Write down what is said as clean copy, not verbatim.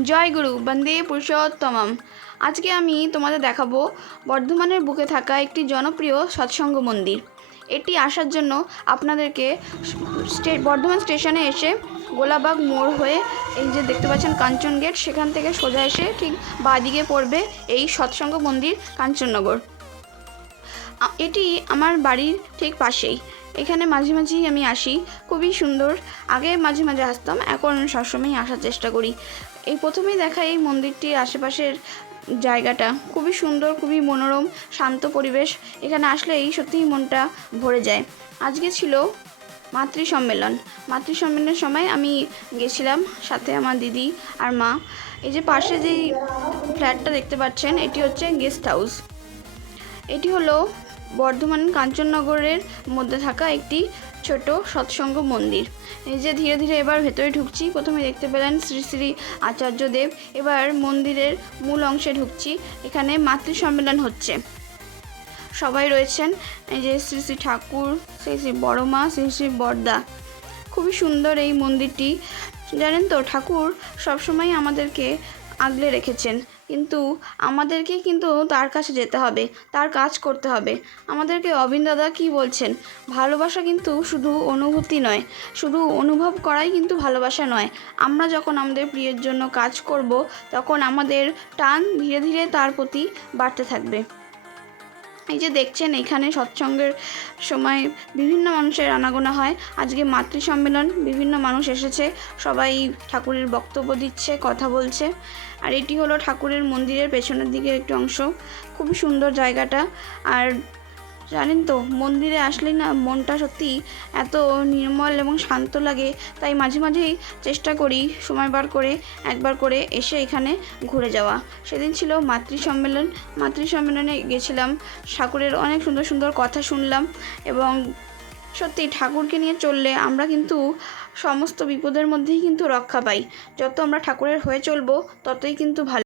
জয় গুরু বন্দে পুরুষোত্তমম। আজকে আমি তোমাদের দেখাবো বর্ধমানের বুকে থাকা একটি জনপ্রিয় সৎসঙ্গ মন্দির। এটি আসার জন্য আপনাদেরকে বর্ধমান স্টেশনে এসে গোলাবাগ মোড় হয়ে এই যে দেখতে পাচ্ছেন কাঞ্চন গেট, সেখান থেকে সোজা এসে ঠিক বাঁদিকে পড়বে এই সৎসঙ্গ মন্দির কাঞ্চননগর। এটি আমার বাড়ির ঠিক পাশেই। এখানে মাঝে মাঝেই আমি আসি, খুবই সুন্দর। আগে মাঝে মাঝে আসতাম, এখন সবসময়ই আসার চেষ্টা করি। এই প্রথমেই দেখা এই মন্দিরটির আশেপাশের জায়গাটা খুবই সুন্দর, খুবই মনোরম, শান্ত পরিবেশ। এখানে আসলেই সত্যিই মনটা ভরে যায়। আজকে ছিল মাতৃ সম্মেলনের সময় আমি গেছিলাম সাথে আমার দিদি আর মা। এই যে পাশে যেই ফ্ল্যাটটা দেখতে পাচ্ছেন, এটি হচ্ছে গেস্ট হাউস। এটি হলো বর্ধমান কাঞ্চননগরের মধ্যে থাকা একটি ছোট সৎসঙ্গ মন্দির। এই যে ধীরে ধীরে এবার ভেতরে ঢুকছি। প্রথমে দেখতে পেলেন শ্রী শ্রী আচার্যদেব। এবার মন্দিরের মূল অংশে ঢুকছি। এখানে মাতৃ সম্মেলন হচ্ছে, সবাই রয়েছেন। এই যে শ্রী শ্রী ঠাকুর, শ্রী শ্রী বড় মা, শ্রী শ্রী বড়দা। খুবই সুন্দর এই মন্দিরটি। জানেন তো, ঠাকুর সবসময় আমাদেরকে আগলে রেখেছেন, কিন্তু আমাদেরকে কিন্তু তার কাছে যেতে হবে, তার কাজ করতে হবে। আমাদেরকে অবিন দাদা কী বলছেন, ভালোবাসা কিন্তু শুধু অনুভূতি নয়, শুধু অনুভব করাই কিন্তু ভালোবাসা নয়। আমরা যখন আমাদের প্রিয়ের জন্য কাজ করব, তখন আমাদের টান ধীরে ধীরে তার প্রতি বাড়তে থাকবে। এই যে দেখছেন, এখানে সৎসঙ্গের সময় বিভিন্ন মানুষের আনাগোনা হয়। আজকে মাতৃ সম্মেলন, বিভিন্ন মানুষ এসেছে, সবাই ঠাকুরের বক্তব্য দিচ্ছে, কথা বলছে। আর এটি হলো ঠাকুরের মন্দিরের পেছনের দিকে একটি অংশ। খুবই সুন্দর জায়গাটা। আর জানেন তো, মন্দিরে আসলেই না মনটা সত্যি এত নির্মল এবং শান্ত লাগে। তাই মাঝে মাঝেই চেষ্টা করি সময় বার করে একবার করে এসে এখানে ঘুরে যাওয়া। সেদিন ছিল মাতৃ সম্মেলনে গেছিলাম। ঠাকুরের অনেক সুন্দর সুন্দর কথা শুনলাম। এবং সত্যি ঠাকুরকে নিয়ে চললে আমরা কিন্তু সমস্ত বিপদের মধ্যেই কিন্তু রক্ষা পাই। যত আমরা ঠাকুরের হয়ে চলবো, ততই কিন্তু ভালো।